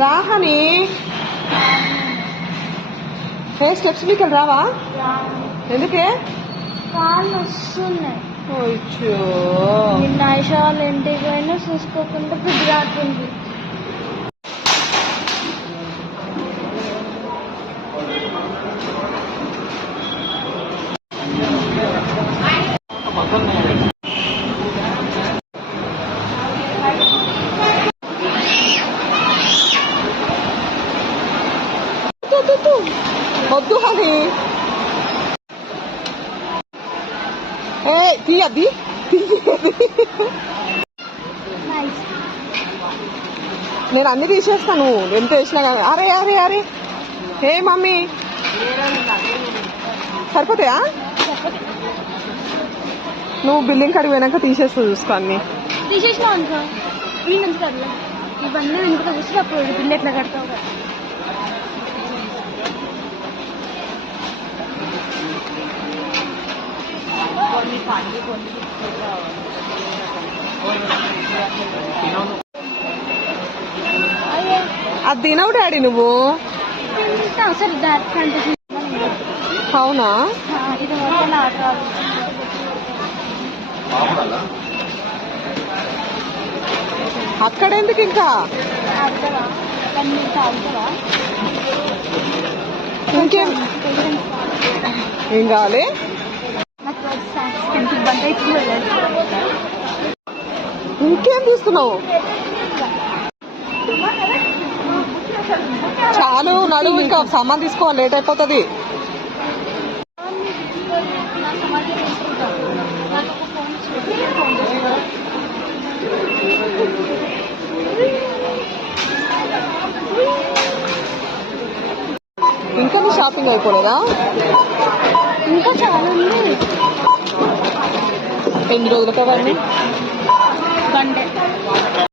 రాహని steps మీకు రావా? ఎందుకే? కాళ్ళు వస్తున్నాయి. నిన్న ఆయిషా వాళ్ళ ఇంటికి పోయినా చూసుకోకుండా గుజరాతుంది. వద్దు హని తీయద్ది నేను అన్ని తీసేస్తాను ఎంత వేసినా కానీ. అరే అరే అరే ఏ మమ్మీ సరిపోతాయా? నువ్వు బిల్డింగ్ కడిగి పోయినాక తీసేస్తావు చూసుకో అన్ని. తీసేసినావు అనుకో ఇవన్నీ ఎందుకు చూసి అప్పుడు బిల్లు ఎట్లా కడతావు? అది తినవు డాడీ నువ్వు? అవునా? అక్కడెందుకు ఇంకా ఇంకేం ఏం కావాలి? ఇంకేం తీసుకున్నావు? చాలు నడువు, ఇంకా సామాన్ తీసుకోవాలి, లేట్ అయిపోతుంది. ఇంకా నీ షాపింగ్ అయిపోలేదా? ఇంకా చాలా ఉంది. ఎన్ని రోజులకి అవన్నీ? సండే.